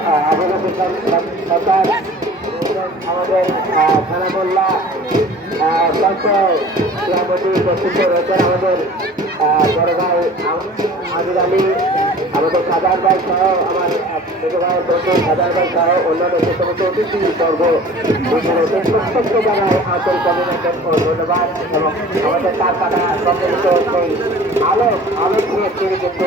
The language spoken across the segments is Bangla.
বকর সরকার আমাদের আহ, থানা মোল্লা সঞ্চয় ক্রীড়ামন্ত্রী উপস্থিত রয়েছেন আমাদের বড় ভাই আম- আমির আলী আমার ছোট ভাই বন্ধু সাজার ভাই সহ অন্যান্য সমস্ত অতিথি আন্তরিক অভিনন্দন ও ধন্যবাদ আমাদের তার কাটা সম্মিলিত আলোক আলোক নিয়ে তিনি কিন্তু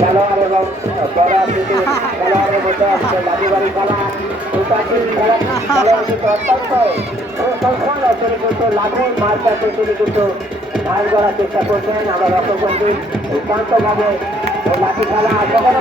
খেলোয়াড় এবং আকৃতির খেলোয়াড়ের মধ্যে আসছে লাগুবাড়ি খেলা ছোট খেলা খেলোয়াড় অত্যন্ত সুসংখ্যক তিনি কিন্তু লাগুন মার্কাতে তিনি কিন্তু করার চেষ্টা করছেন। আমরা লক্ষ্য করছি একান্তভাবে লাঠি খেলা কখনো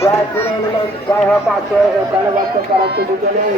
প্রায় পনেরো মিনিট জয় হোক আছে এই চ্যালেঞ্জ করাচ্ছে দুজনেই